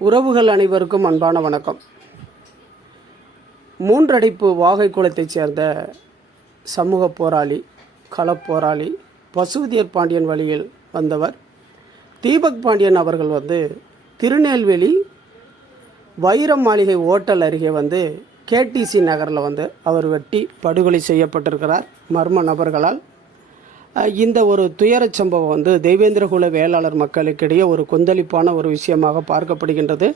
உறவுகள் அனைவருக்கும் அன்பான வணக்கம். மூன்றடைப்பு வாகை குளத்தைச் சேர்ந்த சமூக போராளி களப்போராளி பசுதியர் பாண்டியன் வழியில் வந்தவர். தீபக் பாண்டியன் அவர்கள் வந்து திருநெல்வேலி வைரம் மாளிகை ஓட்டல் அருகே வந்து கேடிசி நகரில் வந்து அவர் வெட்டி படுகொலை செய்யப்பட்டிருக்கிறார். மர்ம நபர்களால் இந்த ஒரு துயரச் சம்பவம் வந்து தெய்வேந்திரகுல வேளாளர் மக்களுக்கிடையே ஒரு கொந்தளிப்பான ஒரு விஷயமாக பார்க்கப்படுகின்றது.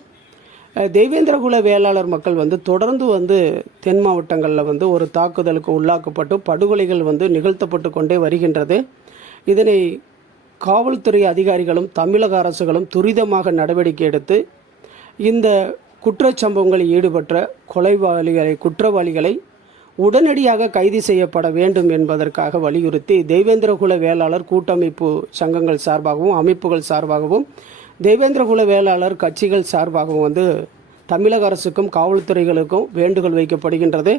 தெய்வேந்திரகுல வேளாளர் மக்கள் வந்து தொடர்ந்து வந்து தென் மாவட்டங்களில் வந்து ஒரு தாக்குதலுக்கு உள்ளாக்கப்பட்டு படுகொலைகள் வந்து நிகழ்த்தப்பட்டு கொண்டே வருகின்றது. இதனை காவல்துறை அதிகாரிகளும் தமிழக அரசுகளும் துரிதமாக நடவடிக்கை எடுத்து இந்த குற்றச்சம்பவங்களில் ஈடுபட்ட கொலைவாளிகளை குற்றவாளிகளை உடனடியாக கைது செய்யப்பட வேண்டும் என்பதற்காக வலியுறுத்தி தெய்வேந்திரகுல வேளாளர் கூட்டமைப்பு சங்கங்கள் சார்பாகவும் அமைப்புகள் சார்பாகவும் தெய்வேந்திரகுல வேளாளர் கட்சிகள் சார்பாகவும் வந்து தமிழக அரசுக்கும் காவல்துறைகளுக்கும் வேண்டுகோள் வைக்கப்படுகின்றது.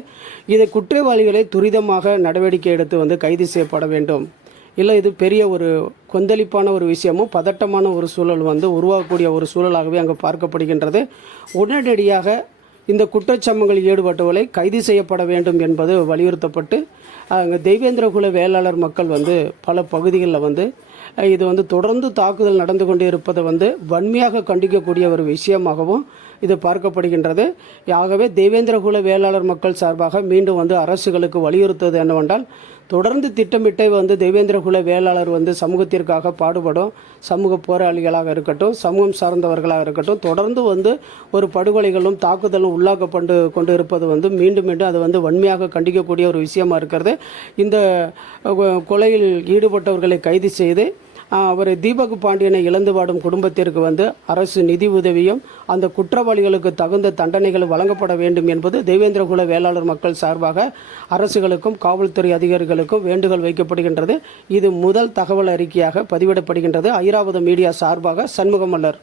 இதை குற்றவாளிகளை துரிதமாக நடவடிக்கை எடுத்து வந்து கைது செய்யப்பட வேண்டும். இல்லை இது பெரிய ஒரு கொந்தளிப்பான ஒரு விஷயமும் பதட்டமான ஒரு சூழல் வந்து உருவாகக்கூடிய ஒரு சூழலாகவே அங்கு பார்க்கப்படுகின்றது. உடனடியாக இந்த குற்றச்சம்பவங்களில் ஈடுபட்டவர்களை கைது செய்யப்பட வேண்டும் என்பது வலியுறுத்தப்பட்டு அங்கே தெய்வேந்திரகுல வேளாளர் மக்கள் வந்து பல பகுதிகளில் வந்து இது வந்து தொடர்ந்து தாக்குதல் நடந்து கொண்டே இருப்பதை வந்து வன்மையாக கண்டிக்கக்கூடிய ஒரு விஷயமாகவும் இது பார்க்கப்படுகின்றது. ஆகவே தேவேந்திரகுல வேளாளர் மக்கள் சார்பாக மீண்டும் வந்து அரசுகளுக்கு வலியுறுத்துவது என்னவென்றால் தொடர்ந்து திட்டமிட்டே வந்து தேவேந்திரகுல வேளாளர் வந்து சமூகத்திற்காக பாடுபடும் சமூக போராளிகளாக இருக்கட்டும் சமூகம் சார்ந்தவர்களாக இருக்கட்டும் தொடர்ந்து வந்து ஒரு படுகொலைகளும் தாக்குதலும் உள்ளாக்கப்பட்டு கொண்டு இருப்பது வந்து மீண்டும் மீண்டும் அது வந்து வன்மையாக கண்டிக்கக்கூடிய ஒரு விஷயமா இருக்கிறது. இந்த கொலையில் ஈடுபட்டவர்களை கைது செய்து ஒரு அவர் தீபக் பாண்டியனை இழந்து வாடும் குடும்பத்திற்கு வந்து அரசு நிதி உதவியும் அந்த குற்றவாளிகளுக்கு தகுந்த தண்டனைகள் வழங்கப்பட வேண்டும் என்பது தேவேந்திரகுல வேளாளர் மக்கள் சார்பாக அரசுகளுக்கும் காவல்துறை அதிகாரிகளுக்கும் வேண்டுகோள் வைக்கப்படுகின்றது. இது முதல் தகவல் அறிக்கையாக பதிவிடப்படுகின்றது. ஐராவத மீடியா சார்பாக சண்முகமல்லர்.